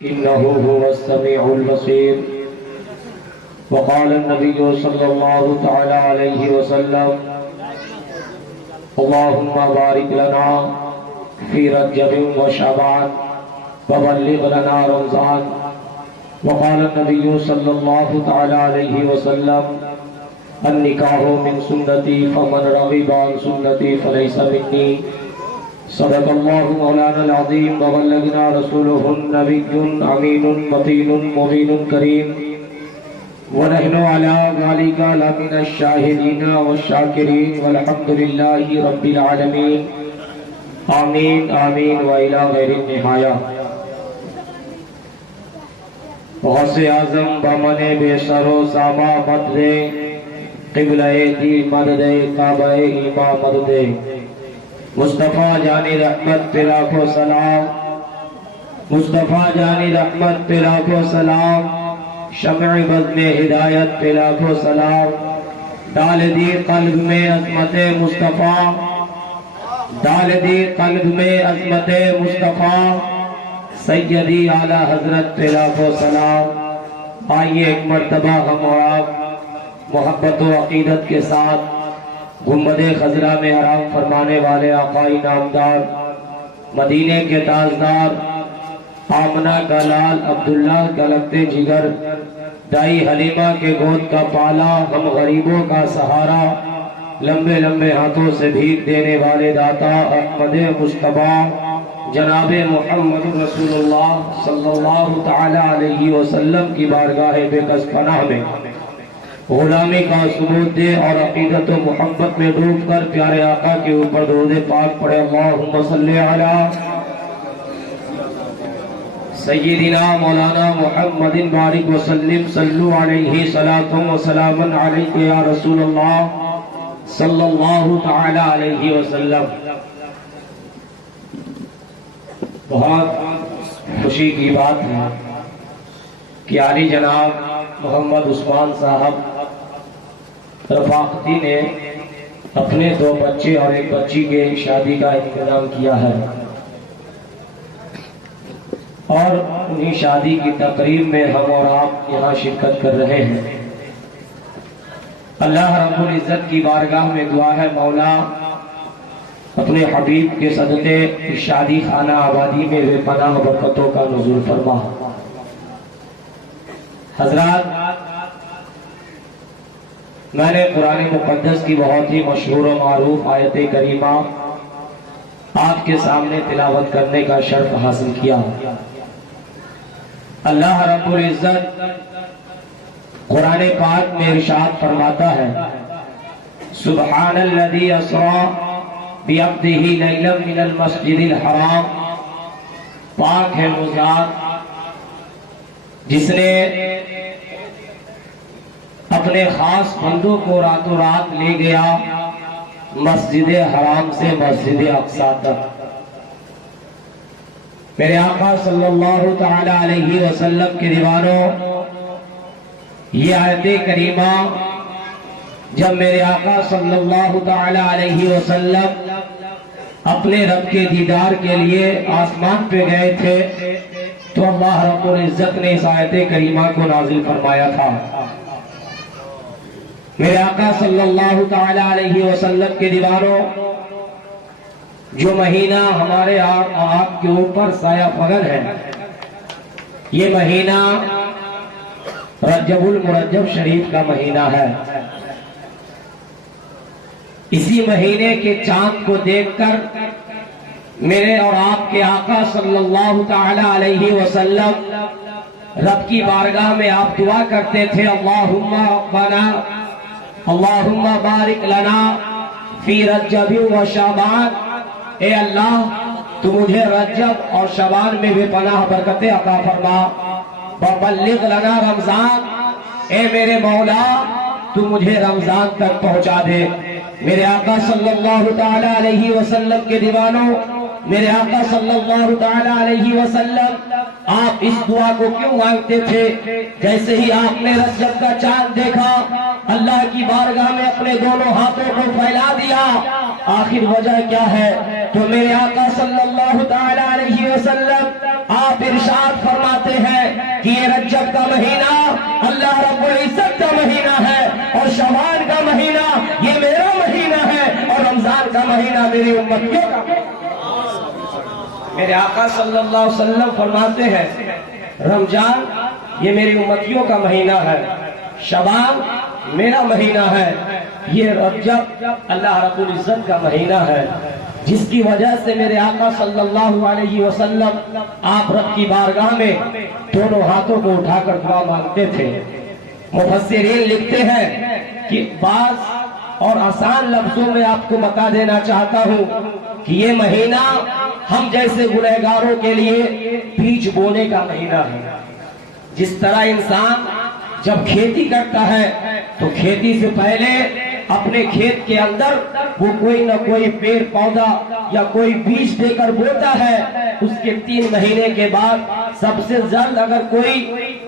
إنه هو السميع البصير. وقال النبي صلى الله تعالى عليه وسلم: اللهم بارك لنا في رجب وشعبان وبلغ لنا رمضان. وقال النبي صلى الله تعالى عليه وسلم: النکاح من سنتی فمن رغب عن سنتی فلیس منی. صدق اللہ مولانا العظیم وبلغنا رسوله النبی امین متین مبین کریم. ونحن على ذلك لمن الشاهدين والشاکرین والحمد للہ رب العالمین. آمین آمین وإلی غیر النہایہ. غوث اعظم بمن بے سر و ساما مدد قبلہ دی مدد کعبہ ایمان مدد مصطفیٰ جانی رحمت پہ لاکھوں سلام. مصطفیٰ جانی رحمت پہ لاکھوں سلام. شمع بزم ہدایت پہ لاکھوں سلام. ڈال دی قلب میں عظمت مصطفیٰ، ڈال دی قلب میں عظمت مصطفیٰ. سیدی اعلیٰ حضرت پہ لاکھوں سلام. آئیے ایک مرتبہ ہم اور آپ محبت و عقیدت کے ساتھ گنبد خضرا میں حرام فرمانے والے آقائی نامدار، مدینے کے تاجدار، آمنہ کا لال، عبداللہ کا لگتے جگر، دائی حلیمہ کے گود کا پالا، ہم غریبوں کا سہارا، لمبے لمبے ہاتھوں سے بھیک دینے والے داتا احمد مصطفیٰ جناب محمد رسول اللہ صلی اللہ تعالی علیہ وسلم کی بارگاہ بے کس پناہ میں غلامی کا ثبوت دے اور عقیدت و محبت میں ڈوب کر پیارے آقا کے اوپر درود پاک پڑھے. اللہم صلی علی سیدنا مولانا محمد بارک وسلم. صلو علیہ صلاۃ و سلام علیک یا رسول اللہ صلی اللہ تعالی علیہ وسلم. بہت خوشی کی بات ہے کہ عالی جناب محمد عثمان صاحب رفاقتی نے اپنے 2 بچے اور 1 بچی کے شادی کا انتظام کیا ہے، اور انہی شادی کی تقریب میں ہم اور آپ یہاں شرکت کر رہے ہیں. اللہ رب العزت کی بارگاہ میں دعا ہے مولا اپنے حبیب کے صدقے اس شادی خانہ آبادی میں بے پناہ برکتوں کا نزول فرما. حضرات، میں نے قرآن مقدس کی بہت ہی مشہور و معروف آیت کریمہ آپ کے سامنے تلاوت کرنے کا شرف حاصل کیا. اللہ رب العزت قرآن پاک میں ارشاد فرماتا ہے: سبحان الذی اسریٰ بعبدہ لیلا من المسجد الحرام. پاک ہے وہ ذات جس نے اپنے خاص بندوں کو راتوں رات لے گیا مسجد حرام سے مسجد اقصی تک. میرے آقا صلی اللہ تعالی علیہ وسلم کے دیوانوں، یہ آیت کریمہ جب میرے آقا صلی اللہ تعالی علیہ وسلم اپنے رب کے دیدار کے لیے آسمان پہ گئے تھے تو اللہ رب العزت نے اس آیت کریمہ کو نازل فرمایا تھا. میرے آقا صلی اللہ تعالی علیہ وسلم کے دیوانوں، جو مہینہ ہمارے آپ کے اوپر سایہ فگن ہے، یہ مہینہ رجب المرجب شریف کا مہینہ ہے. اسی مہینے کے چاند کو دیکھ کر میرے اور آپ کے آقا صلی اللہ تعالی علیہ وسلم رب کی بارگاہ میں آپ دعا کرتے تھے: اللہم ربنا اللہم بارک لنا فی رجب و شعبان. اے اللہ، تو مجھے رجب اور شعبان میں بے پناہ برکتیں عطا فرما. وبلغ لنا رمضان. اے میرے مولا، تو مجھے رمضان تک پہنچا دے. میرے آقا صلی اللہ تعالی علیہ وسلم کے دیوانوں، میرے آقا صلی اللہ تعالی علیہ وسلم آپ اس دعا کو کیوں مانگتے تھے؟ جیسے ہی آپ نے رجب کا چاند دیکھا، اللہ کی بارگاہ میں اپنے دونوں ہاتھوں کو پھیلا دیا. آخر وجہ کیا ہے؟ تو میرے آقا صلی اللہ تعالی علیہ وسلم آپ ارشاد فرماتے کہ یہ رجب کا مہینہ اللہ رب العزت کا مہینہ ہے اور شعبان کا مہینہ یہ میرا مہینہ ہے اور رمضان کا مہینہ میری امتیوں کا۔ میرے آقا صلی اللہ علیہ وسلم فرماتے ہیں رمضان یہ میری امتیوں کا مہینہ ہے، شعبان میرا مہینہ ہے، یہ رجب اللہ رب العزت کا مہینہ ہے، جس کی وجہ سے میرے آقا صلی اللہ علیہ وسلم آپ رب کی بارگاہ میں دونوں ہاتھوں کو اٹھا کر دعا مانگتے تھے۔ مفسرین لکھتے ہیں کہ بعض اور آسان لفظوں میں آپ کو بتا دینا چاہتا ہوں کہ یہ مہینہ ہم جیسے گنہگاروں کے لیے بیج بونے کا مہینہ ہے۔ جس طرح انسان جب کھیتی کرتا ہے تو کھیتی سے پہلے اپنے کھیت کے اندر وہ کوئی نہ کوئی پیڑ پودا یا کوئی بیج دے کر بوتا ہے، اس کے 3 مہینے کے بعد سب سے جلد اگر کوئی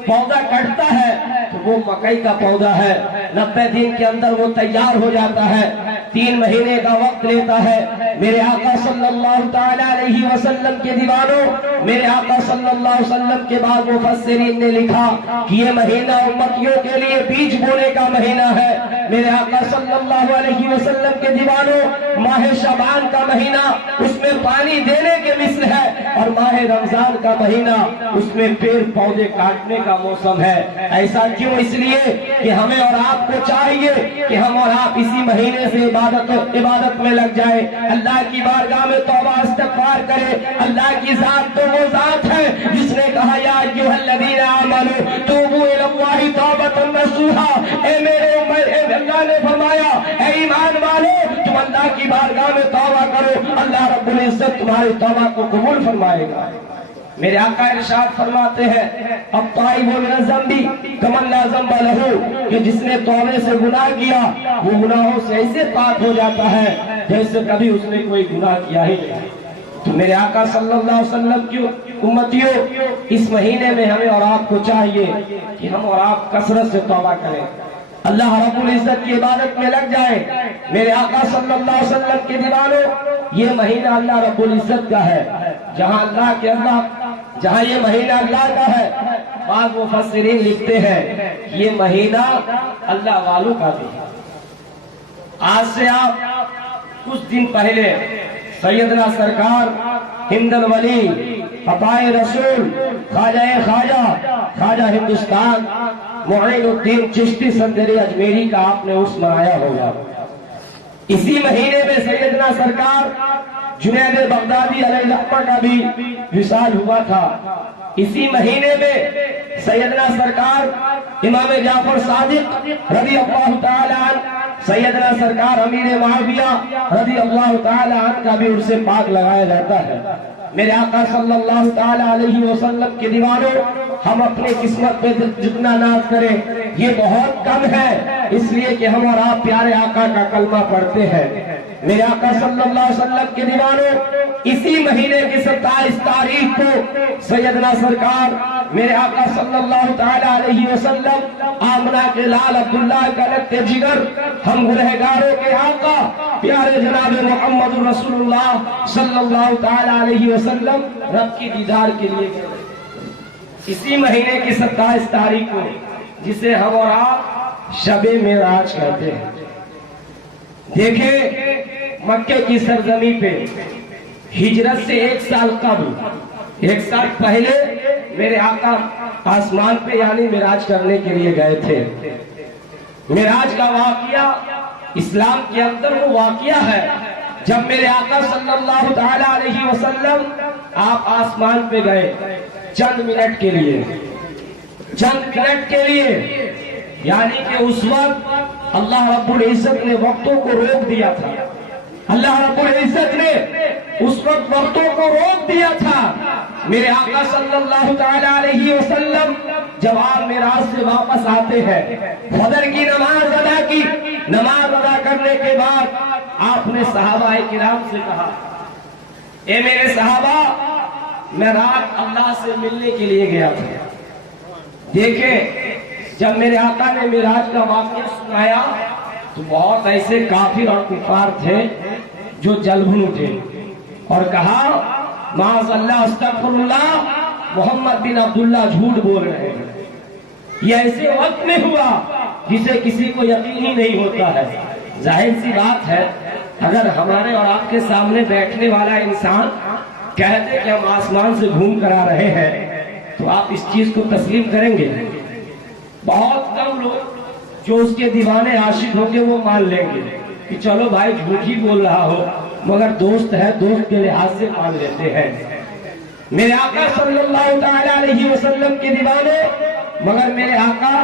پودا کٹتا ہے تو وہ مکئی کا پودا ہے، 90 دن کے اندر وہ تیار ہو جاتا ہے، 3 مہینے کا وقت لیتا ہے۔ میرے آقا صلی اللہ تعالی علیہ وسلم کے دیوانوں، میرے آقا صلی اللہ علیہ وسلم کے بعد مفسرین نے لکھا کہ یہ مہینہ امتیوں کے لیے بیج بونے کا مہینہ ہے۔ میرے آقا صلی اللہ علیہ وسلم کے دیوانوں، ماہ شعبان کا مہینہ اس میں پانی دینے کے مثل ہے اور ماہ رمضان کا مہینہ اس میں پیڑ پودے کاٹنے کا موسم ہے۔ ایسا کیوں؟ اس لیے کہ ہمیں اور آپ کو چاہیے کہ ہم اور آپ اسی مہینے سے عبادت میں لگ جائے، اللہ کی بارگاہ میں توبہ استغفار کرے۔ اللہ کی ذات تو وہ ذات ہے جس نے کہا یا ایھا الذین آمنوا توبوا الی اللہ توبۃ نصوحا، اے میرے اللہ نے فرمایا اے ایمان والو تم اللہ کی بارگاہ میں توبہ کرو، اللہ رب العزت تمہاری توبہ کو قبول فرمائے گا۔ میرے آقا ارشاد فرماتے ہیں التائب من الذنب کمن لا ذنب لہ، کہ جس نے توبے سے گناہ کیا وہ گناہوں سے ایسے پاک ہو جاتا ہے جیسے کبھی اس نے کوئی گناہ کیا ہی نہیں۔ تو میرے آقا صلی اللہ علیہ وسلم کی امتیوں، اس مہینے میں ہمیں اور آپ کو چاہیے کہ ہم اور آپ کثرت سے توبہ کریں، اللہ رب العزت کی عبادت میں لگ جائیں۔ میرے آقا صلی اللہ علیہ وسلم کے دیوانوں، یہ مہینہ اللہ رب العزت کا ہے، جہاں یہ مہینہ اللہ کا ہے، بعض مفسرین لکھتے ہیں یہ مہینہ اللہ والوں کا بھی ہے۔ آج سے آپ کچھ دن پہلے سیدنا سرکار ہند الولی عطائے رسول خواجہ ہندوستان معین الدین چشتی سندری اجمیری کا آپ نے عرس منایا ہوگا۔ اسی مہینے میں سیدنا سرکار جنید بغدادی علیہ الرحمہ کا بھی وصال ہوا تھا۔ اسی مہینے میں سیدنا سرکار امام جعفر صادق رضی اللہ تعالی عنہ، سیدنا سرکار امیر معاویہ رضی اللہ تعالی عنہ کا بھی عرس پاک لگایا جاتا ہے۔ میرے آقا صلی اللہ تعالی علیہ وسلم کے دیوانوں، ہم اپنے قسمت پہ جتنا ناز کریں یہ بہت کم ہے، اس لیے کہ ہم اور آپ پیارے آقا کا کلمہ پڑھتے ہیں۔ میرے آقا صلی اللہ علیہ وسلم کے دیوانوں، اسی مہینے کی 27 تاریخ کو سیدنا سرکار میرے آقا صلی اللہ تعالی علیہ وسلم آمنہ کے لال عبداللہ کا لگتے جگر، ہم گنہگاروں کے آقا پیارے جناب محمد رسول اللہ صلی اللہ تعالی علیہ وسلم رب کی دیدار کے لیے گئے اسی مہینے کی 27 تاریخ کو، جسے ہم اور آپ شب معراج کہتے ہیں۔ دیکھیں مکے کی سرزمین پہ ہجرت سے 1 سال قبل، 1 سال پہلے میرے آقا آسمان پہ یعنی معراج کرنے کے لیے گئے تھے۔ معراج کا واقعہ اسلام کے اندر وہ واقعہ ہے جب میرے آقا صلی اللہ تعالی علیہ وسلم آپ آسمان پہ گئے چند منٹ کے لیے، یعنی کہ اس وقت اللہ رب العزت نے وقتوں کو روک دیا تھا۔ اللہ رب العزت نے اس وقت وقتوں کو روک دیا تھا۔ میرے آقا صلی اللہ تعالی علیہ وسلم جب آپ معراج سے واپس آتے ہیں، فجر کی نماز ادا کی، نماز ادا کرنے کے بعد آپ نے صحابہ کرام سے کہا اے میرے صحابہ، میں رات اللہ سے ملنے کے لیے گیا تھا۔ دیکھیں جب میرے آقا نے معراج کا واقعہ سنایا تو بہت ایسے کافر اور کفار تھے جو جل بھن اٹھے اور کہا معاذ اللہ استغفر اللہ، محمد بن عبداللہ جھوٹ بول رہے ہیں. یہ ایسے وقت میں ہوا جسے کسی کو یقین ہی نہیں ہوتا ہے. ظاہر سی بات ہے اگر ہمارے اور آپ کے سامنے بیٹھنے والا انسان کہتے کہ ہم آسمان سے گھوم کر آ رہے ہیں تو آپ اس چیز کو تسلیم کریں گے؟ بہت کم لوگ جو اس کے دیوانے عاشق ہوں گے وہ مان لیں گے کہ چلو بھائی جھوٹ ہی بول رہا ہو، مگر دوست ہے، دوست کے لحاظ سے مان لیتے ہیں. میرے آقا صلی اللہ تعالی علیہ وسلم کے دیوانے، مگر میرے آقا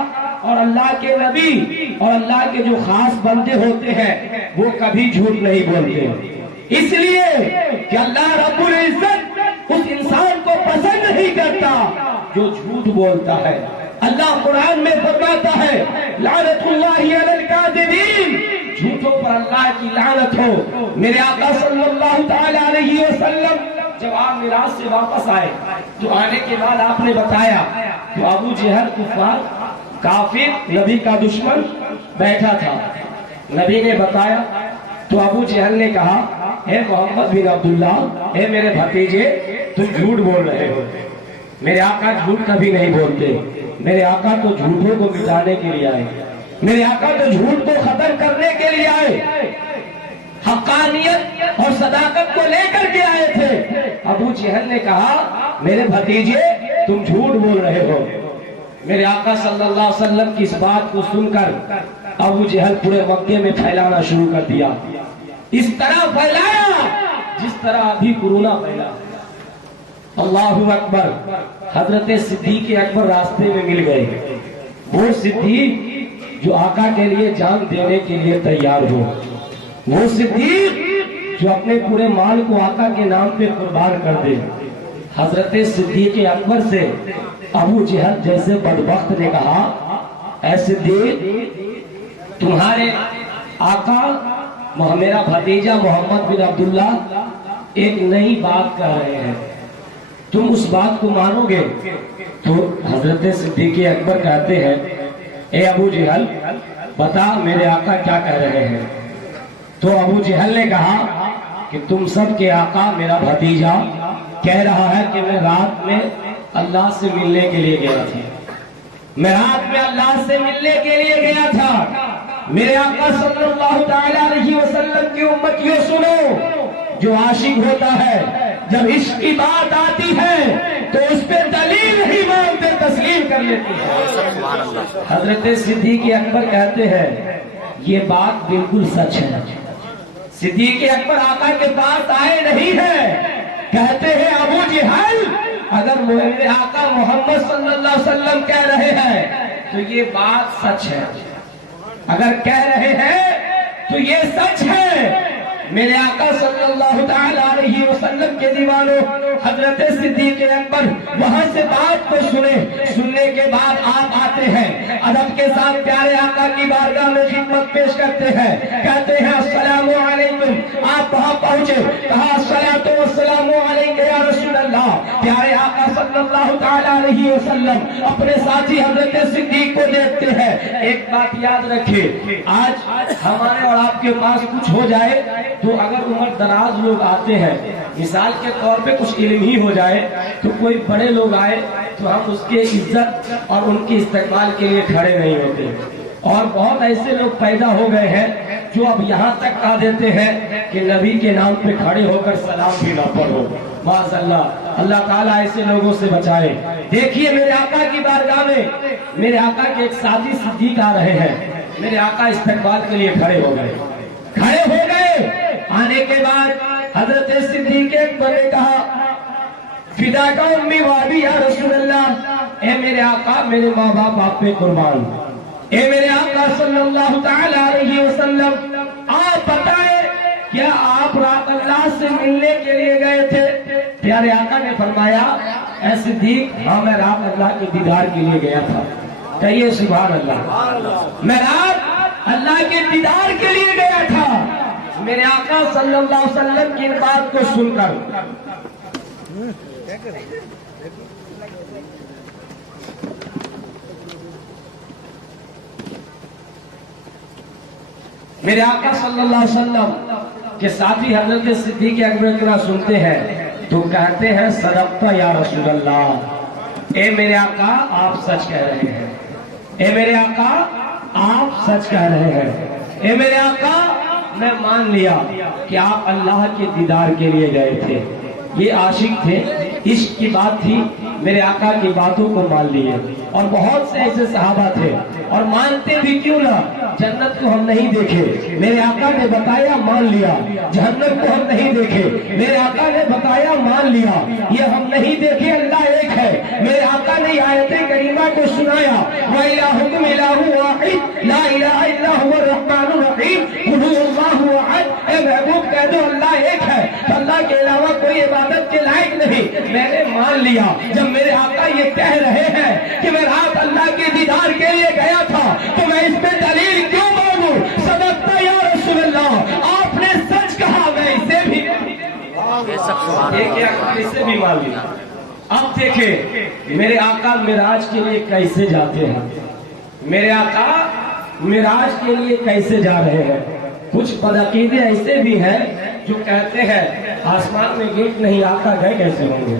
اور اللہ کے نبی اور اللہ کے جو خاص بندے ہوتے ہیں وہ کبھی جھوٹ نہیں بولتے، اس لیے کہ اللہ رب العزت اس انسان کو پسند نہیں کرتا جو جھوٹ بولتا ہے. اللہ قرآن میں فرماتا ہے لعنت اللہ علی الکاذبین، جھوٹوں پر اللہ کی لعنت ہو. میرے آقا صلی اللہ تعالی علیہ وسلم جب آپ میراث سے واپس آئے تو آنے کے بعد آپ نے بتایا تو ابو جہل کفار کافر نبی کا دشمن بیٹھا تھا. نبی نے بتایا تو ابو جہل نے کہا اے محمد بن عبداللہ، اے میرے بھتیجے، تم جھوٹ بول رہے ہو. میرے آقا جھوٹ کبھی نہیں بولتے. میرے آقا تو جھوٹوں کو مٹانے کے لیے آئے، میرے آقا تو جھوٹ کو ختم کرنے کے لیے آئے، حقانیت اور صداقت کو لے کر کے آئے تھے. ابو جہل نے کہا میرے بھتیجے تم جھوٹ بول رہے ہو. میرے آقا صلی اللہ علیہ وسلم کی اس بات کو سن کر ابو جہل پورے مکے میں پھیلانا شروع کر دیا. اس طرح پھیلایا جس طرح ابھی کورونا پھیلا. اللہ اکبر. حضرت صدیق اکبر راستے میں مل گئے، وہ صدیق جو آقا کے لیے جان دینے کے لیے تیار ہو، وہ صدیق جو اپنے پورے مال کو آقا کے نام پہ قربان کر دے. حضرت صدیق اکبر سے ابو جہل جیسے بدبخت نے کہا اے صدیق، تمہارے آقا میرا بھتیجا محمد بن عبداللہ ایک نئی بات کہہ رہے ہیں، تم اس بات کو مانو گے؟ تو حضرت صدیق اکبر کہتے ہیں اے ابو جہل بتا میرے آقا کیا کہہ رہے ہیں. تو ابو جہل نے کہا کہ تم سب کے آقا میرا بھتیجا کہہ رہا ہے کہ میں رات میں اللہ سے ملنے کے لیے گیا تھا، میں رات میں اللہ سے ملنے کے لیے گیا تھا. میرے آقا صلی اللہ تعالی علیہ وسلم کی امتیوں سنو، جو عاشق ہوتا ہے جب عشق کی بات آتی ہے تو اس پہ دلیل نہیں مانتے، تسلیم کر لیتے ہیں. حضرت صدیق اکبر کہتے ہیں یہ بات بالکل سچ ہے. صدیق اکبر آقا کے پاس آئے نہیں ہیں، کہتے ہیں ابو جہل اگر میرے آقا محمد صلی اللہ علیہ وسلم کہہ رہے ہیں تو یہ بات سچ ہے، اگر کہہ رہے ہیں تو یہ سچ ہے. میرے آقا صلی اللہ تعالی علیہ وسلم کے دیوانوں، حضرت صدیق اکبر وہاں سے بات کو سننے کے بعد آپ آتے ہیں، ادب کے ساتھ پیارے آقا کی بارگاہ میں خدمت پیش کرتے ہیں، کہتے ہیں السلام علیکم. آپ وہاں پہنچے، کہا الصلاۃ والسلام علیک یا رسول اللہ. پیارے آقا صلی اللہ تعالی علیہ وسلم اپنے ساتھی حضرت صدیق کو دیکھتے ہیں. ایک بات یاد رکھے، آج ہمارے اور آپ کے پاس کچھ ہو جائے تو اگر عمر دراز لوگ آتے ہیں، مثال کے طور پہ کچھ علم ہی ہو جائے تو کوئی بڑے لوگ آئے تو ہم اس کے عزت اور ان کی استقبال کے لیے کھڑے نہیں ہوتے. اور بہت ایسے لوگ پیدا ہو گئے ہیں جو اب یہاں تک کہہ دیتے ہیں کہ نبی کے نام پہ کھڑے ہو کر سلام بھی نہ پڑھو. معاذ اللہ، اللہ تعالیٰ ایسے لوگوں سے بچائے. دیکھیے میرے آقا کی بارگاہ میں میرے آقا کے ایک ساتھی صدیق آ رہے ہیں، میرے آقا استقبال کے لیے کھڑے ہو گئے. آنے کے بعد حضرت صدیق اکبر نے کہا فداک امی و ابی یا رسول اللہ، اے میرے آقا میرے ماں باپ آپ پہ قربان. اے میرے آقا صلی اللہ تعالی علیہ وسلم آپ بتائیں کیا آپ رات اللہ سے ملنے کے لیے گئے تھے؟ پیارے آقا نے فرمایا اے صدیق ہاں میں رات اللہ کے دیدار کے لیے گیا تھا. کہیے سبحان اللہ. میں رات اللہ کے دیدار کے لیے گیا تھا. میرے آقا صلی اللہ علیہ وسلم کی بات کو سن کر میرے آقا صلی اللہ علیہ وسلم کے ساتھی حضرت صدیق اکبر سنتے ہیں تو کہتے ہیں صدقت یا رسول اللہ، اے میرے آقا آپ سچ کہہ رہے ہیں، اے میرے آقا آپ سچ کہہ رہے ہیں، اے میرے آقا میں مان لیا کہ آپ اللہ کے دیدار کے لیے گئے تھے۔ یہ عاشق تھے، عشق کی بات تھی، میرے آقا کی باتوں کو مان لیے۔ اور بہت سے ایسے صحابہ تھے، اور مانتے بھی کیوں نہ، جنت کو ہم نہیں دیکھے، میرے آقا نے بتایا مان لیا۔ جہنم کو ہم نہیں دیکھے، میرے آقا نے بتایا مان لیا۔ یہ ہم نہیں دیکھے اللہ ایک ہے، میرے آقا نے آیت کریمہ کو سنایا، وَإِلَٰهُكُمْ إِلَٰهٌ وَاحِدٌ لَا إِلَٰهَ إِلَّا هُوَ الرَّحْمَٰنُ الرَّحِيمُ قُلْ هُوَ اللَّهُ أَحَدٌ۔ اے محبوب کہہ دو اللہ ایک ہے، اللہ کے علاوہ کوئی عبادت کے لائق نہیں۔ میں نے مان لیا۔ جب میرے آقا یہ کہہ رہے ہیں کہ میں رات اللہ کے دیدار کے لیے گیا تھا، تو میں اس پہ دلیل کیوں مانگوں؟ صدقت یا رسول اللہ، آپ نے سچ کہا، میں اسے بھی اسے بھی مان لیا۔ اب دیکھیں میرے آقا معراج کے لیے کیسے جاتے ہیں، میرے آقا معراج کے لیے کیسے جا رہے ہیں۔ کچھ بدعقیدے ایسے بھی ہیں جو کہتے ہیں آسمان میں گیٹ نہیں، آقا گئے کیسے ہوں گے،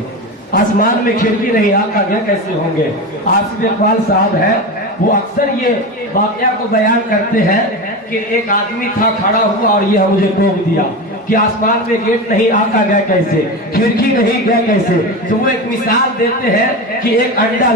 آسمان میں کھڑکی نہیں، آقا گئے کیسے ہوں گے۔ آصف اقبال صاحب ہیں، وہ اکثر یہ واقعہ کو بیان کرتے ہیں کہ ایک آدمی تھا کھڑا ہوا اور یہ مجھے ٹوک دیا کہ آسمان میں گیٹ نہیں، آقا گئے کیسے، کھڑکی نہیں، گئے کیسے۔ تو وہ ایک مثال دیتے ہیں کہ ایک انڈا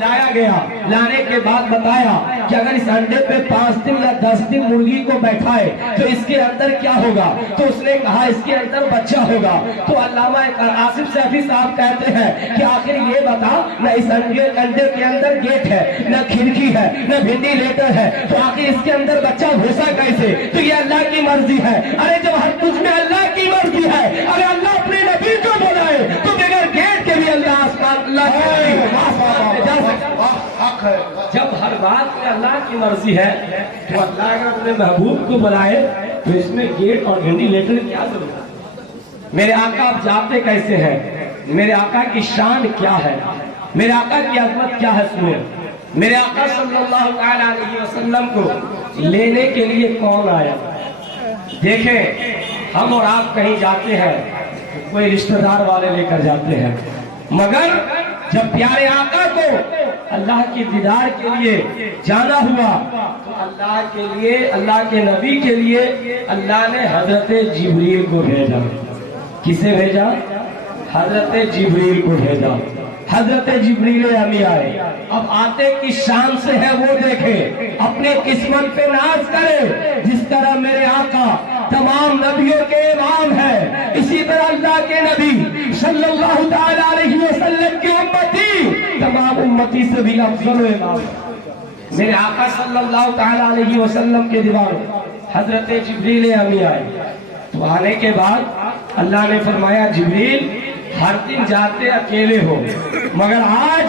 لایا گیا، لانے کے بعد بتایا کہ اگر اس انڈے پہ 5 دن یا 10 دن مرغی کو بیٹھائے تو اس کے اندر کیا ہوگا، تو اس نے کہا اس کے اندر بچہ ہوگا۔ تو علامہ آصف صفی صاحب کہتے ہیں کہ آخر یہ بتا، نہ اس انڈے کے اندر گیٹ ہے، نہ کھڑکی ہے، نہ وینٹیلیٹر ہے، تو آخر اس کے اندر بچہ گھسا کیسے؟ تو یہ اللہ کی مرضی ہے۔ ارے جب ہر تجھ میں اللہ کی مرضی ہے، اگر اللہ اپنے نبی کو بلائے تو بغیر گیٹ کے بھی اللہ آسمان اللہ جا سکتا ہے۔ جب ہر بات میں اللہ کی مرضی ہے تو اللہ اگر اپنے محبوب کو بلائے تو اس میں گیٹ اور وینٹیلیٹر کیا ضرورت؟ میرے آقا آپ جاتے کیسے ہیں، میرے آقا کی شان کیا ہے، میرے آقا کی عظمت کیا ہے سنیں۔ میرے آقا صلی اللہ علیہ وسلم کو لینے کے لیے کون آیا؟ دیکھیں ہم اور آپ کہیں جاتے ہیں کوئی رشتہ دار والے لے کر جاتے ہیں، مگر جب پیارے آقا کو اللہ کی دیدار کے لیے جانا ہوا تو اللہ کے لیے، اللہ کے نبی کے لیے اللہ نے حضرت جبریل کو بھیجا۔ کسے بھیجا؟ حضرت جبریل کو بھیجا۔ حضرت جبریل امی آئے، اب آتے کی شان سے ہے وہ دیکھیں، اپنی قسمت پہ ناز کرے۔ جس طرح میرے آقا تمام نبیوں کے امام ہے، اسی طرح اللہ کے نبی صلی اللہ تعالی علیہ وسلم کی امتی تمام امتی سے بھی افضل و امام ہے۔ میرے آقا صلی اللہ تعالی علیہ وسلم کے دیوانوں حضرت جبریل امی آئے، تو آنے کے بعد اللہ نے فرمایا جبریل ہر دن جاتے اکیلے ہو، مگر آج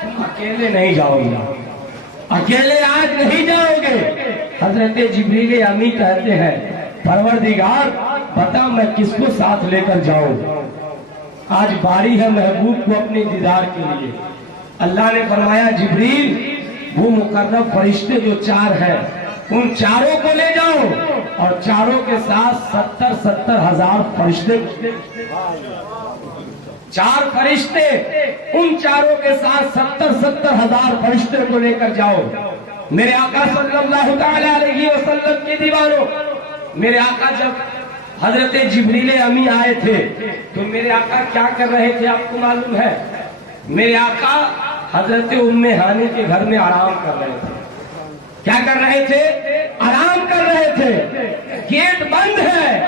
تم اکیلے نہیں جاؤ گے، اکیلے آج نہیں جاؤ گے۔ حضرت جبریل امی کہتے ہیں پروردگار بتا میں کس کو ساتھ لے کر جاؤں، آج باری ہے محبوب کو اپنے دیدار کے لیے۔ اللہ نے فرمایا جبریل وہ مقرب فرشتے جو 4 ہیں ان چاروں کو لے جاؤ، اور چاروں کے ساتھ 70 ہزار فرشتے، 4 فرشتے، ان چاروں کے ساتھ 70 ہزار فرشتے کو لے کر جاؤ۔ میرے آقا صلی اللہ تعالی علیہ وسلم کے دیوانوں، میرے آقا جب حضرت جبریل امی آئے تھے تو میرے آقا کیا کر رہے تھے آپ کو معلوم ہے؟ میرے آقا حضرت ام ہانی کے گھر میں آرام کر رہے تھے۔ کیا کر رہے تھے؟ آرام کر رہے تھے، گیٹ بند ہے،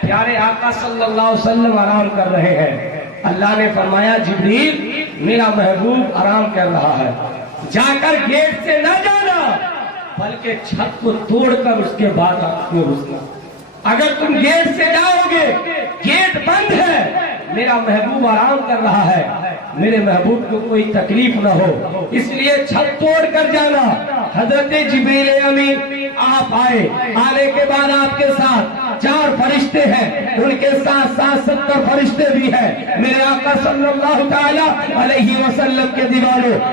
پیارے آقا صلی اللہ علیہ وسلم آرام کر رہے ہیں۔ اللہ نے فرمایا جبریل میرا محبوب آرام کر رہا ہے، جا کر گیٹ سے نہ جانا بلکہ چھت کو توڑ کر اس کے بعد آپ کو گھسنا۔ اگر تم گیٹ سے جاؤ گے، گیٹ بند ہے، میرا محبوب آرام کر رہا ہے، میرے محبوب کو کوئی تکلیف نہ ہو، اس لیے چھت توڑ کر جانا۔ حضرت جبریل امی آپ آئے، آنے کے بعد آپ کے ساتھ 4 فرشتے ہیں، ان کے ساتھ 70 فرشتے بھی ہیں۔ میرے آقا صلی اللہ تعالی علیہ وسلم کے دیوانوں،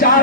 4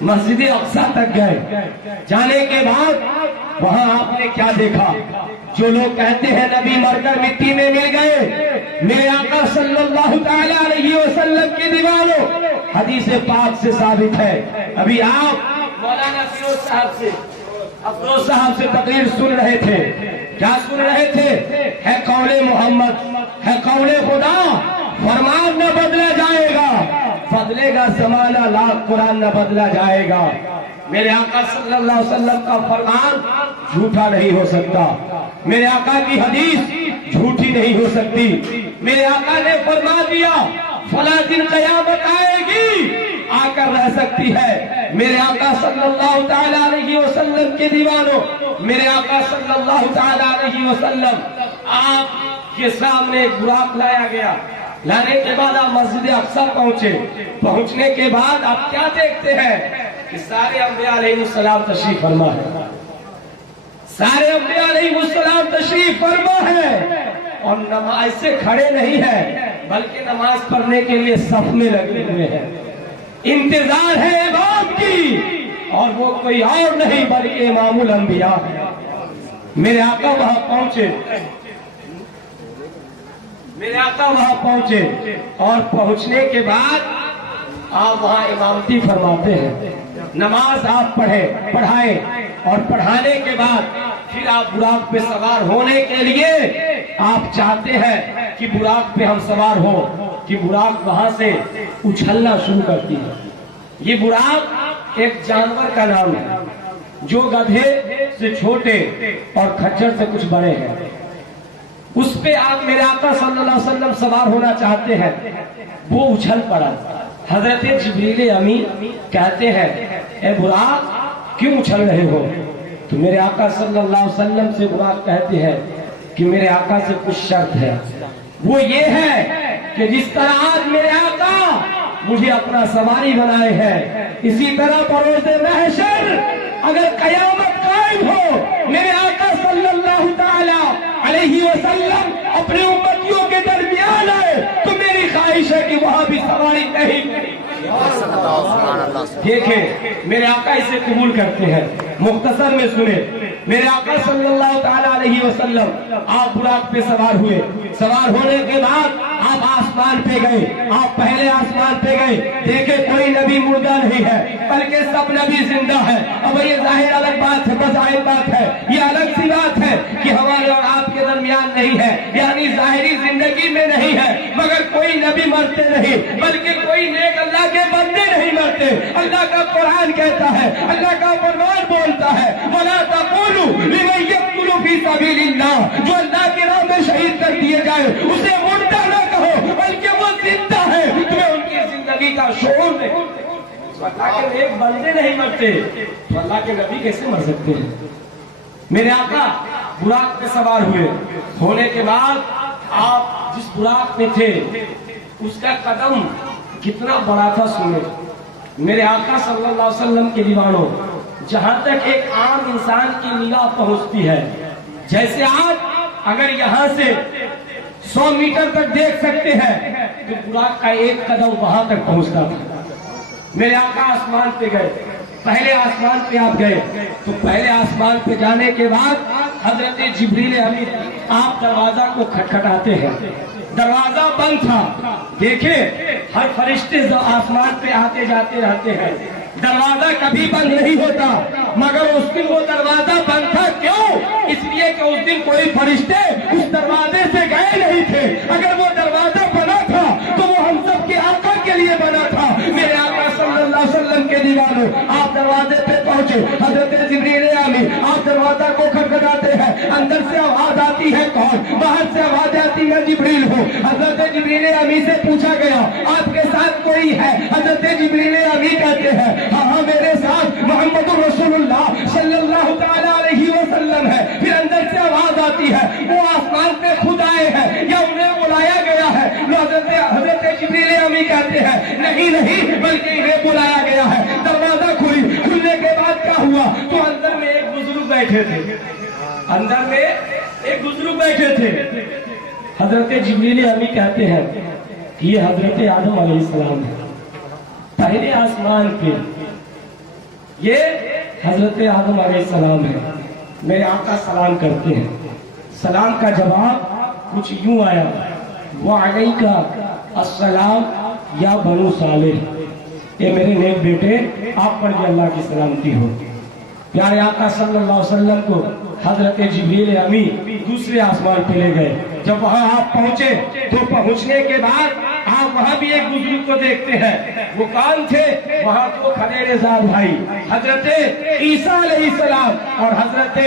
مسجد اقصی تک گئے. جانے کے بعد وہاں آپ نے کیا دیکھا؟ جو لوگ کہتے ہیں نبی مر کر مٹی میں مل گئے، میرے آقا صلی اللہ تعالی علیہ وسلم کی دیوانوں، حدیث پاک سے ثابت ہے. ابھی آپ مولانا افروز صاحب سے تقریر سن رہے تھے. کیا سن رہے تھے؟ ہے قول محمد، ہے قول خدا، فرمان نہ بدلا جائے گا، بدلے گا زمانہ، لاکھ قرآن نہ بدلا جائے گا. میرے آقا صلی اللہ علیہ وسلم کا فرمان جھوٹا نہیں ہو سکتا، میرے آقا کی حدیث جھوٹی نہیں ہو سکتی. میرے آقا نے فرما دیا فلاں دن قیامت آئے گی، آ کر رہ سکتی ہے. میرے آقا صلی اللہ تعالی علیہ وسلم کے دیوانوں، میرے آقا صلی اللہ تعالی علیہ وسلم آپ کے سامنے ایک براق لایا گیا. لانے کے بعد آپ مسجد اقصی پہنچے. پہنچنے کے بعد آپ کیا دیکھتے ہیں کہ سارے انبیاء علیہ السلام تشریف فرما ہے، سارے انبیاء علیہ السلام تشریف فرما ہے، اور نماز سے کھڑے نہیں ہے بلکہ نماز پڑھنے کے لیے صف میں لگے ہوئے ہیں. انتظار ہے امام کی، اور وہ کوئی اور نہیں بلکہ امام الانبیاء ہے. میرے آقا وہاں پہنچے، میرے آقا وہاں پہنچے، اور پہنچنے کے بعد آپ وہاں امامتی فرماتے ہیں. نماز آپ پڑھائیں، اور پڑھانے کے بعد پھر آپ براق پہ سوار ہونے کے لیے آپ چاہتے ہیں کہ براق پہ ہم سوار ہوں، کہ براق وہاں سے اچھلنا شروع کرتی ہے. یہ براق ایک جانور کا نام ہے جو گدھے سے چھوٹے اور کھچر سے کچھ بڑے ہیں. اس پہ آپ میرے آقا صلی اللہ علیہ وسلم سوار ہونا چاہتے ہیں. وہ اچھل پڑا. حضرت جبریل امی کہتے ہیں اے براق کیوں اچھل رہے ہو؟ تو میرے آقا صلی اللہ علیہ وسلم سے براق کہتے ہیں کہ میرے آقا سے کچھ شرط ہے. وہ یہ ہے کہ جس طرح آج میرے آقا مجھے اپنا سواری بنائے ہیں، اسی طرح بروز محشر اگر قیامت قائم ہو، میرے آقا صلی اللہ تعالی علیہ وسلم اپنے امتیوں کے درمیان آئے تو میری خواہش ہے کہ وہاں بھی سواری نہیں. دیکھیں میرے آقا اسے قبول کرتے ہیں. مختصر میں سنیں، میرے آقا صلی اللہ تعالی علیہ وسلم آپ براق پہ سوار ہوئے. سوار ہونے کے بعد آپ آسمان پہ گئے. آپ پہلے آسمان پہ گئے، دیکھے کوئی نبی مردہ نہیں ہے بلکہ سب نبی زندہ ہے. اب یہ ظاہر الگ بات ہے، بظاہر بات ہے، یہ الگ سی بات ہے کہ ہمارے اور آپ کے درمیان نہیں ہے، یعنی ظاہری زندگی میں نہیں ہے، مگر کوئی نبی مرتے نہیں بلکہ کوئی نیک اللہ کے بندے نہیں مرتے. اللہ کا قرآن کہتا ہے، اللہ کا فرمان بولتا ہے وَلَا تَقُولُوا لِمَن يَقْتُلُ فِي سَبِيلِ اللَّهِ، جو اللہ کے راہ میں شہید کر دیے جائے اسے مردہ نہ کہو بلکہ وہ زندہ ہے. تمہیں ان کی زندگی کا شعور نہیں. اللہ کے نیک بندے نہیں مرتے تو اللہ کے نبی کیسے مر سکتے ہیں؟ میرے آقا براق پہ سوار ہونے کے بعد آپ جس براق میں تھے اس کا قدم کتنا بڑا تھا سنے. میرے آقا صلی اللہ علیہ وسلم کے دیوانوں، جہاں تک ایک عام انسان کی نگاہ پہنچتی ہے، جیسے آپ اگر یہاں سے 100 میٹر تک دیکھ سکتے ہیں تو براق کا ایک قدم وہاں تک پہنچتا تھا. میرے آقا آسمان پہ گئے. پہلے آسمان پہ آپ گئے تو پہلے آسمان پہ جانے کے بعد حضرت جبریل امین آپ دروازہ کو کھٹکھٹاتے ہیں. دروازہ بند تھا. دیکھیں ہر فرشتے آسمان پہ آتے جاتے رہتے ہیں، دروازہ کبھی بند نہیں ہوتا، مگر اس دن وہ دروازہ بند تھا. کیوں؟ اس لیے کہ اس دن کوئی فرشتے اس دروازے سے گئے نہیں تھے. اگر وہ دروازہ بنا تھا تو وہ ہم سب کے آقا کے لیے بنا تھا. میرے آقا صلی اللہ علیہ وسلم کے دیوانوں، آپ دروازے پہ پہنچے. حضرت جبریل امین آپ دروازہ کو کھٹکھٹاتے ہیں. اندر سے آواز آتی ہے کون؟ باہر سے آواز آتی ہے جبریل ہو. حضرت جبریل امین سے پوچھا گیا آپ کے ساتھ کوئی ہے؟ حضرت جبریل امین کہتے ہیں ہاں میرے ساتھ محمد رسول اللہ صلی اللہ تعالی علیہ وسلم ہے. پھر اندر سے آواز آتی ہے وہ آسمان پہ خود آئے ہیں یا انہیں بلایا گیا ہے؟ حضرت جبریل امین کہتے ہیں نہیں بلکہ انہیں بلایا گیا ہے. دروازہ کھلنے کے بعد کیا ہوا تو اندر میں ایک بزرگ بیٹھے تھے. اندر میں ایک بزرگ بیٹھے تھے. حضرت جبریل امین کہتے ہیں کہ یہ حضرت آدم علیہ السلام ہے. پہلے آسمان پہ یہ حضرت آدم علیہ السلام ہے. میرے آقا سلام کرتے ہیں. سلام کا جواب کچھ یوں آیا: وعلیکا السلام یا بنو صالح. اے میرے نیک بیٹے، آپ پر بھی اللہ کی سلامتی ہو. پیارے آقا صلی اللہ علیہ وسلم کو حضرت جبریل امی دوسرے آسمان پہ لے گئے. جب وہاں آپ پہنچے تو پہنچنے کے بعد آپ وہاں بھی ایک بزرگ کو دیکھتے ہیں. وہ کون تھے؟ وہاں تو کھلیل زاد بھائی حضرت عیسیٰ علیہ السلام اور حضرت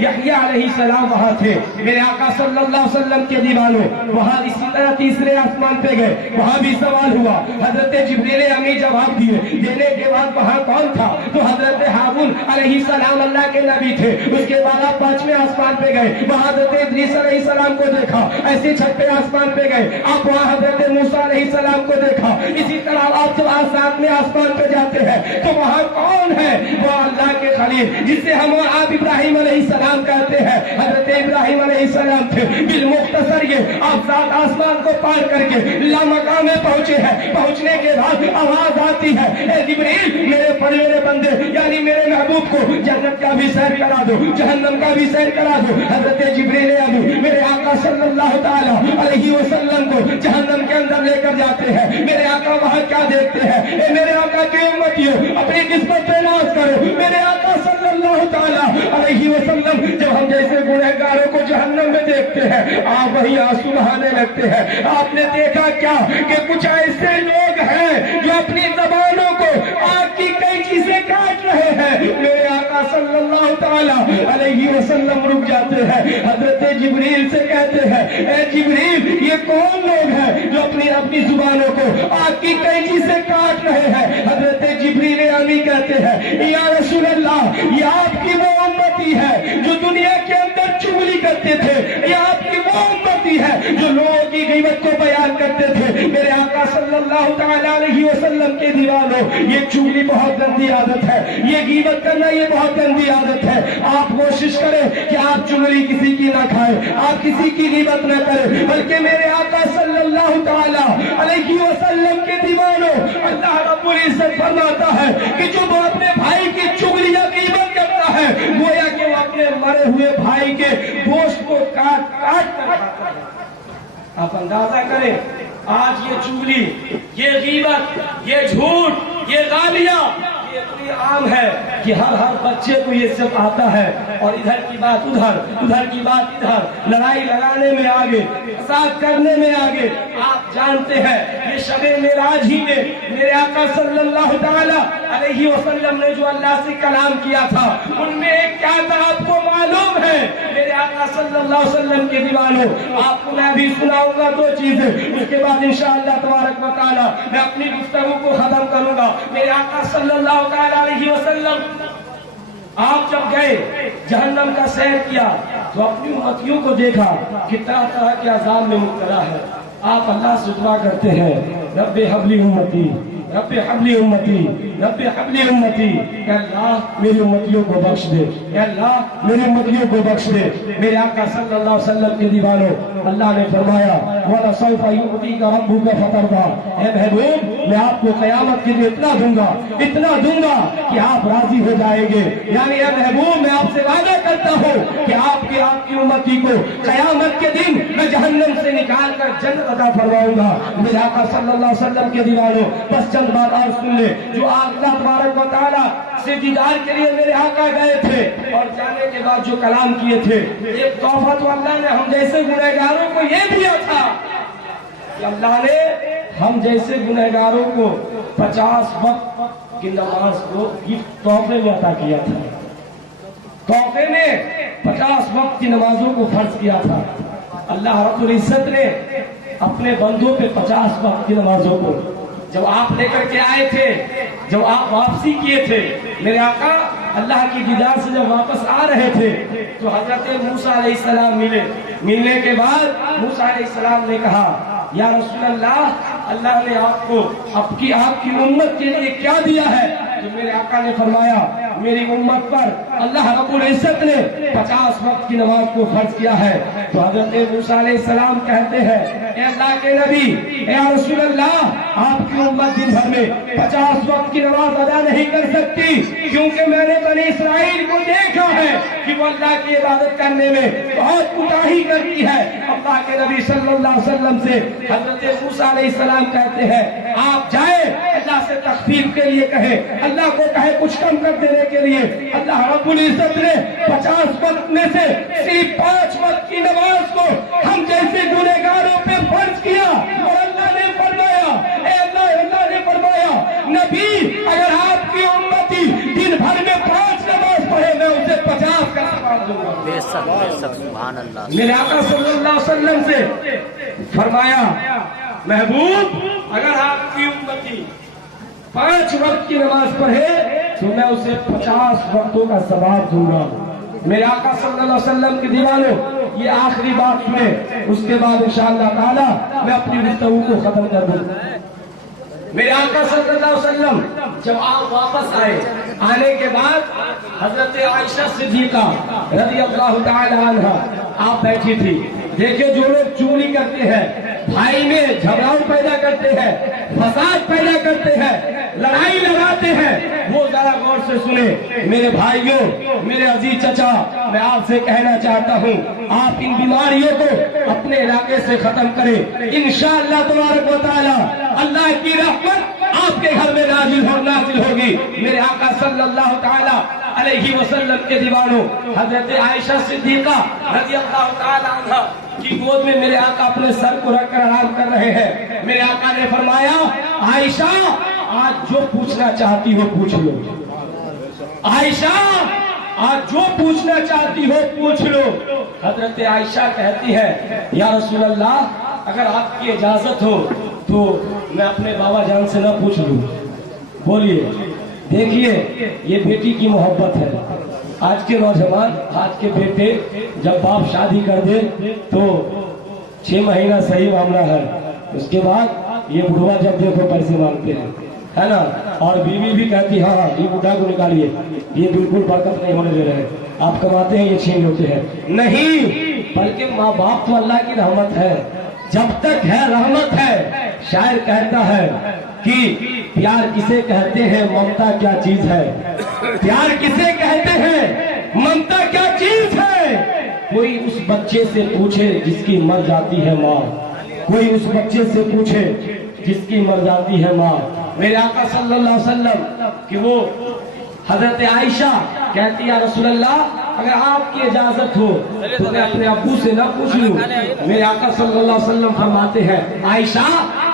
یحییٰ علیہ السلام وہاں تھے. میرے آقا صلی اللہ علیہ وسلم کے دیوانوں وہاں اسی طرح تیسرے آسمان پہ گئے. وہاں بھی سوال ہوا. حضرت جبریل امی جواب دیے. دینے کے بعد وہاں کون تھا؟ تو حضرت ہارون علیہ السلام اللہ کے نبی تھے. اس کے بعد آپ پانچویں آسمان پہ گئے. وہاں حضرت ادریس علیہ السلام کو دیکھا. ایسے چھٹے آسمان پہ گئے. آپ وہاں حضرت موسیٰ علیہ السلام کو دیکھا. اسی طرح آپ جب ساتویں آسمان پہ جاتے ہیں تو وہاں کون ہے؟ وہ اللہ کے خلیل جسے ہم اور آپ ابراہیم علیہ السلام کہتے ہیں. حضرت ابراہیم علیہ السلام تھے. بالمختصر یہ آپ سات آسمان کو پار کر کے لامکان میں پہنچے ہیں. پہنچنے کے بعد آواز آتی ہے: اے جبریل، میرے پڑھے بندے یعنی میرے محبوب کو جنت کا بھی سیر کرا دو، جہنم کا بھی سیر کرا دو. حضرت جبریل ابھی میرے آقا صلی اللہ تعالی علیہ وسلم کو جہنم کے اندر لے کر جاتے ہیں. میرے آقا وہاں کیا دیکھتے ہیں؟ اے میرے آقا کی امتیوں، اپنی قسمت پہ ناز کرو. میرے آقا صلی اللہ تعالی علیہ وسلم جب ہم جیسے گنہگاروں کو جہنم میں دیکھتے ہیں آپ وہی آنسو بہانے لگتے ہیں. آپ نے دیکھا کیا کہ کچھ ایسے لوگ ہیں جو اپنی زبانوں کو آگ کی قینچی سے کاٹ رہے ہیں. میرے آقا صلی اللہ تعالی علیہ وسلم رک جاتے ہیں. حضرت جبریل سے کہتے ہیں: اے جبریل، یہ کون لوگ ہیں جو اپنی زبانوں کو آگ کی قینچی سے کاٹ رہے ہیں؟ حضرت جبریل امی کہتے ہیں: یا رسول اللہ، یہ آپ کی وہ امتی ہے جو دنیا کے اندر چغلی کرتے تھے. یہ آپ کی وہ امتی ہے جو لوگوں کی غیبت کو بیان کرتے تھے. میرے آقا صلی اللہ تعالی علیہ وسلم کے دیوانوں، یہ چغلی بہت گندی عادت ہے. یہ غیبت کرنا یہ بہت گندی عادت ہے. آپ کوشش کریں کہ آپ چغلی کسی کی نہ کھائیں، آپ کسی کی غیبت نہ کریں، بلکہ میرے آقا صلی اللہ تعالی علیہ وسلم کے دیوانوں، اللہ رب العزت فرماتا ہے کہ جو وہ اپنے بھائی کی چغلی یا غیبت کرتا ہے گویا کہ وہ اپنے مرے ہوئے بھائی کے گوشت کو کاٹ کاٹ کر کھاتا ہے. آپ اندازہ کریں آج یہ چغلی، یہ غیبت، یہ جھوٹ، یہ گالیاں یہ اتنی عام ہے کہ ہر بچے کو یہ سب آتا ہے. اور ادھر کی بات ادھر، ادھر کی بات ادھر، لڑائی لگانے میں آگے، فساد کرنے میں آگے. آپ جانتے ہیں یہ شب معراج ہی میں میرے آقا صلی اللہ تعالی علیہ وسلم نے جو اللہ سے کلام کیا تھا ان میں ایک کیا تھا آپ کو معلوم ہے؟ میرے آقا صلی اللہ علیہ وسلم کے دیوانوں، آپ کو میں بھی سناؤں گا دو چیزیں، اس کے بعد انشاءاللہ تبارک و تعالی میں اپنی گفتگو کو ختم کروں گا. میرے آقا صلی اللہ تعالی علیہ وسلم آپ جب گئے جہنم کا سیر کیا تو اپنی امتیوں کو دیکھا کہ طرح طرح کے عذاب میں مبتلا ہے. آپ اللہ سے دعا کرتے ہیں: رب حبلی امتی، رب حبلی امتی، رب حبلی امتی. کہ اللہ میری امتیوں کو بخش دے، کہ اللہ میری امتیوں کو بخش دے. میرے آقا صلی اللہ علیہ وسلم کے دیوانوں، اللہ نے فرمایا: وَلَسَوْفَ يُعْطِيكَ رَبُّكَ فَتَرْضَىٰ. اے محبوب، میں آپ کو قیامت کے لیے اتنا دوں گا کہ آپ راضی ہو جائیں گے. یعنی اے محبوب، میں آپ سے وعدہ کرتا ہوں کہ آپ کی امتی کو قیامت کے دن میں جہنم سے نکال کر جنت عطا فرماؤں گا. میرے آقا صلی اللہ علیہ وسلم کے دیوانوں، بس چند بات اور سن لے. جو اللہ تبارک و تعالیٰ سے دیدار کے لیے میرے آقا گئے تھے اور جانے کے بعد جو کلام کیے تھے، ایک تحفہ تو اللہ نے ہم جیسے گنہگاروں کو یہ دیا تھا کہ اللہ نے ہم جیسے گنہگاروں کو 50 وقت کی نماز کو تحفے میں عطا کیا تھا. تحفے میں 50 وقت کی نمازوں کو فرض کیا تھا. اللہ رب العزت نے اپنے بندوں پہ 50 وقت کی نمازوں کو جب آپ لے کر کے آئے تھے، جب آپ واپسی کیے تھے، میرے آقا اللہ کی دیدار سے جب واپس آ رہے تھے تو حضرت موسیٰ علیہ السلام ملے. ملنے کے بعد موسیٰ علیہ السلام نے کہا: یا رسول اللہ، اللہ نے آپ کو آپ کی امت کے لیے کیا دیا ہے؟ تو میرے آقا نے فرمایا میری امت پر اللہ رب العزت نے 50 وقت کی نماز کو فرض کیا ہے. تو حضرت موسیٰ علیہ السلام کہتے ہیں اے اللہ کے نبی، اے رسول اللہ، آپ کی امت دن بھر میں 50 وقت کی نماز ادا نہیں کر سکتی، کیونکہ میں نے بنی اسرائیل کو دیکھا ہے کہ وہ اللہ کی عبادت کرنے میں بہت کوتاہی کرتی ہے. اللہ کے نبی صلی اللہ علیہ وسلم سے حضرت موسیٰ علیہ السلام کہتے ہیں آپ جائیں اللہ سے تخفیف کے لیے کہیں، اللہ کو کہے کچھ کم کر دینے کے لیے. اللہ رب العزت نے 50 وقت میں سے صرف 5 وقت کی نماز کو ہم جیسے گنہگاروں پہ فرض کیا، اور اللہ نے فرمایا اے اللہ نے فرمایا نبی اگر آپ کی امتی دن بھر میں 5 نماز پڑھے میں اسے 50 کا ثواب دوں گا. بے شک سبحان اللہ. میرے آقا صلی اللہ علیہ وسلم سے فرمایا محبوب اگر آپ کی امتی 5 وقت کی نماز پڑھے تو میں اسے 50 وقتوں کا ثواب دوں گا. میرے آقا صلی اللہ علیہ وسلم کے دیوانوں یہ آخری بات سنیں، اس کے بعد انشاءاللہ تعالی میں اپنی گفتگو کو ختم کر دوں. میرے آقا صلی اللہ علیہ وسلم جب آپ واپس آنے کے بعد حضرت عائشہ صدیقہ رضی اللہ تعالی عنہ آپ بیٹھی تھی. دیکھیں جو لوگ چوری کرتے ہیں، بھائی میں جھگڑاؤ پیدا کرتے ہیں، فساد پیدا کرتے ہیں، لڑائی لگاتے ہیں، وہ ذرا غور سے سنیں. میرے بھائیوں، میرے عزیز چچا، میں آپ سے کہنا چاہتا ہوں آپ ان بیماریوں کو اپنے علاقے سے ختم کریں. انشاءاللہ تبارک و تعالی اللہ کی رحمت آپ کے گھر میں نازل ہوگی. میرے آقا صلی اللہ تعالی علیہ وسلم کے دیوانوں حضرت عائشہ صدیقہ رضی اللہ تعالی عنہ کی گود میں میرے آقا اپنے سر کو رکھ کر آرام کر رہے ہیں. میرے آقا نے فرمایا عائشہ آج جو پوچھنا چاہتی ہو پوچھ لو. عائشہ آج جو پوچھنا چاہتی ہو پوچھ لو. حضرت عائشہ کہتی ہے یا رسول اللہ اگر آپ کی اجازت ہو تو میں اپنے بابا جان سے نہ پوچھ لوں. بولیے. دیکھیے یہ بیٹی کی محبت ہے. آج کے نوجوان، آج کے بیٹے جب باپ شادی کر دے تو 6 مہینہ صحیح معاملہ ہے، اس کے بعد یہ بڑھوا جب دیکھو پیسے مانگتے ہیں، ہے نا. اور بیوی بھی کہتی ہاں یہ بڑھا کو نکالیے، یہ بالکل برکت نہیں ہونے دے رہے، آپ کماتے ہیں یہ چھین لیتے ہیں. نہیں، بلکہ ماں باپ تو اللہ کی رحمت ہے، جب تک ہے رحمت ہے. شاعر کہتا ہے کہ پیار کسے کہتے ہیں ممتا کیا چیز ہے، پیار کسے کہتے ہیں ممتا کیا چیز ہے. کوئی اس بچے سے پوچھے جس کی مر جاتی ہے ماں، کوئی اس بچے سے پوچھے جس کی مر جاتی ہے ماں. میرے آقا صلی اللہ علیہ وسلم کہ وہ حضرت عائشہ کہتی ہے رسول اللہ اگر آپ کی اجازت ہو تو میں اپنے ابو سے نہ پوچھ لوں. میرے آقا صلی اللہ علیہ وسلم فرماتے ہیں عائشہ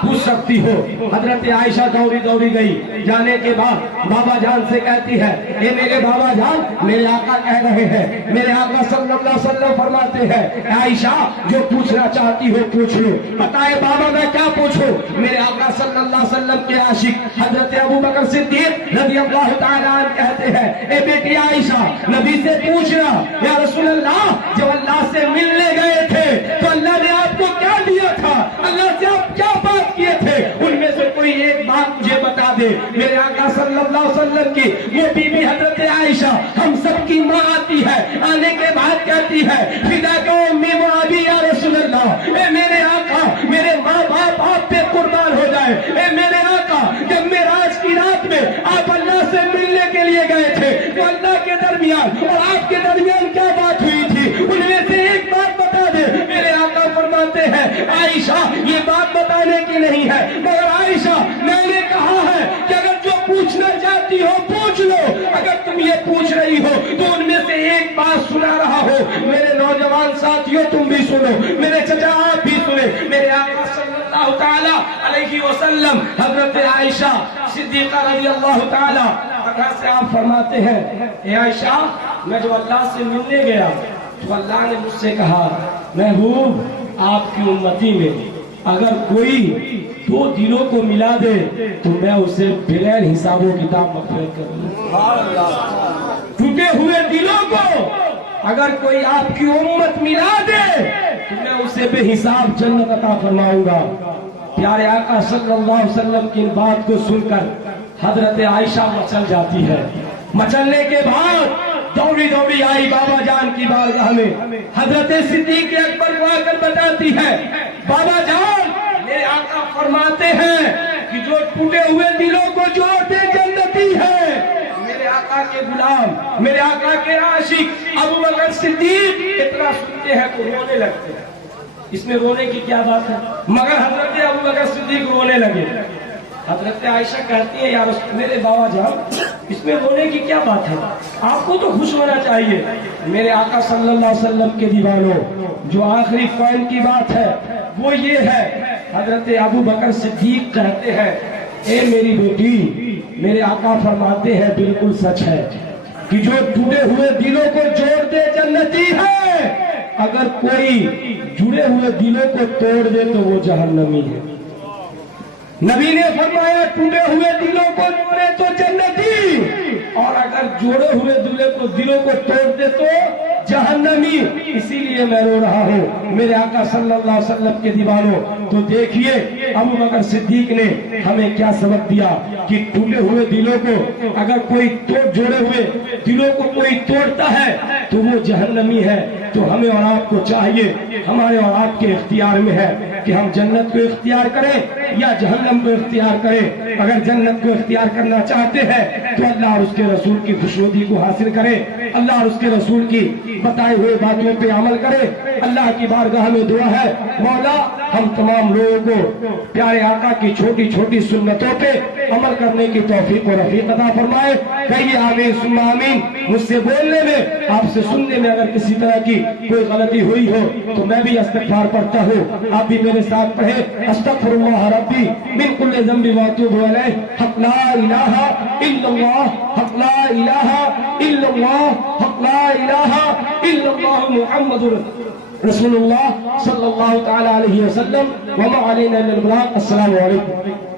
پوچھ سکتی ہو. حضرت عائشہ دوڑی گئی. جانے کے بعد بابا جان سے کہتی ہے اے میرے بابا جان میرے آقا کہہ رہے ہیں. میرے آقا صلی اللہ علیہ وسلم فرماتے ہیں عائشہ جو پوچھنا چاہتی ہو پوچھ لو. بتائے بابا میں کیا پوچھوں. میرے آقا صلی اللہ علیہ وسلم کے عاشق حضرت ابو بکر صدیق رضی اللہ تعالی عنہ کہتے ہیں اے بیٹی عائشہ نبی سے پوچھنا یا رسول اللہ جب اللہ سے ملنے گئے تھے تو اللہ نے آپ کو کیا دیا تھا، اللہ سے آپ کیا بات کیے تھے، ان میں سے کوئی ایک بات مجھے بتا دے. میرے آقا صلی اللہ علیہ وسلم کی وہ بیوی حضرت عائشہ ہم سب کی ماں آتی ہے، آنے کے بعد کہتی ہے فدا کو امی و ابی یا رسول اللہ، اے میرے آقا میرے ماں باپ آپ پہ قربان ہو جائے. اے میرے آقا جب معراج کی رات میں آپ اللہ سے ملنے کے لیے گئے تھے تو اللہ کے درمیان اور آپ کے درمیان کیا بات ہوئی تھی، ان میں سے ایک بات بتا دے. میرے آقا فرماتے ہیں عائشہ یہ بات بتانے کی نہیں ہے، مگر عائشہ میں نے کہا ہے کہ اگر جو پوچھنا چاہتی ہو پوچھ لو. اگر تم یہ پوچھ رہی ہو تو ان میں سے ایک بات سنا رہا ہو. میرے نوجوان ساتھیوں تم بھی سنو، میرے چچا آپ بھی سنیں. میرے آقا صلی اللہ تعالی علیہ وسلم حضرت عائشہ صدیقہ رضی اللہ تعالی عنہا سے آپ فرماتے ہیں اے عائشہ میں جو اللہ سے ملنے گیا تو اللہ نے مجھ سے کہا محبوب آپ کی امتی میں اگر کوئی 2 دلوں کو ملا دے تو میں اسے بغیر حساب و کتاب مغفرت کر دوں. ٹوٹے ہوئے دلوں کو اگر کوئی آپ کی امت ملا دے تو میں اسے بے حساب جنت عطا فرماؤں گا. پیارے آقا صلی اللہ علیہ وسلم کی بات کو سن کر حضرت عائشہ مچل جاتی ہے. مچلنے کے بعد دوڑی دوڑی آئی بابا جان کی بارگاہ میں. حضرت صدیق اکبر کو آ کر بتاتی ہے بابا جان میرے آقا فرماتے ہیں کہ جو ٹوٹے ہوئے دلوں کو جوڑ دے جنتی ہے. میرے آقا کے غلام میرے آقا کے عاشق ابو بکر صدیق اتنا سنتے ہیں تو رونے لگتے ہیں. اس میں رونے کی کیا بات ہے؟ مگر حضرت ابو بکر صدیق رونے لگے. حضرت عائشہ کہتی ہے یا رسول میرے بابا جان اس میں رونے کی کیا بات ہے؟ آپ کو تو خوش ہونا چاہیے. میرے آقا صلی اللہ علیہ وسلم کے دیوانوں جو آخری قول کی بات ہے وہ یہ ہے. حضرت ابو بکر صدیق کہتے ہیں اے میری بیٹی میرے آقا فرماتے ہیں بالکل سچ ہے کہ جو ٹوٹے ہوئے دلوں کو جوڑ دے جنتی ہے. اگر کوئی جڑے ہوئے دلوں کو توڑ دے تو وہ جہنمی ہے. نبی نے فرمایا ٹوٹے ہوئے دلوں کو جوڑے تو جنتی اور اگر جوڑے ہوئے دلوں کو توڑ دے تو جہنمی. اسی لیے میں رو رہا ہوں میرے آقا صلی اللہ علیہ وسلم کے دیوانوں. تو دیکھیے ابو بکر صدیق نے ہمیں کیا سبق دیا کہ ٹوٹے ہوئے دلوں کو اگر کوئی جوڑے ہوئے دلوں کو کوئی توڑتا ہے تو وہ جہنمی ہے. تو ہمیں اور آپ کو چاہیے ہمارے اور آپ کے اختیار میں ہے کہ ہم جنت کو اختیار کریں یا جہنم کو اختیار کریں. اگر جنت کو اختیار کرنا چاہتے ہیں تو اللہ اور اس کے رسول کی خوشنودی کو حاصل کریں. اللہ اور اس کے رسول کی بتائے ہوئے باتوں پہ عمل کرے. اللہ کی بارگاہ میں دعا ہے مولا ہم تمام لوگوں کو پیارے آقا کی چھوٹی چھوٹی سنتوں پہ عمل کرنے کی توفیق و رفیق عطا فرمائے. کہیے آمین ثم آمین. مجھ سے بولنے میں آپ سے سننے میں اگر کسی طرح کی کوئی غلطی ہوئی ہو تو میں بھی استغفار پڑھتا ہوں. آپ بھی میرے ساتھ پڑھیں استغفر اللہ ربی من کل ذنب واتوب الیہ. حق لا الہ الا اللہ حق لا الہ الا اللہ حق لا الہ الا اللہ محمد رسول اللہ صلی اللہ تعالی علیہ وسلم وما علینا الا البلاغ. السلام علیکم.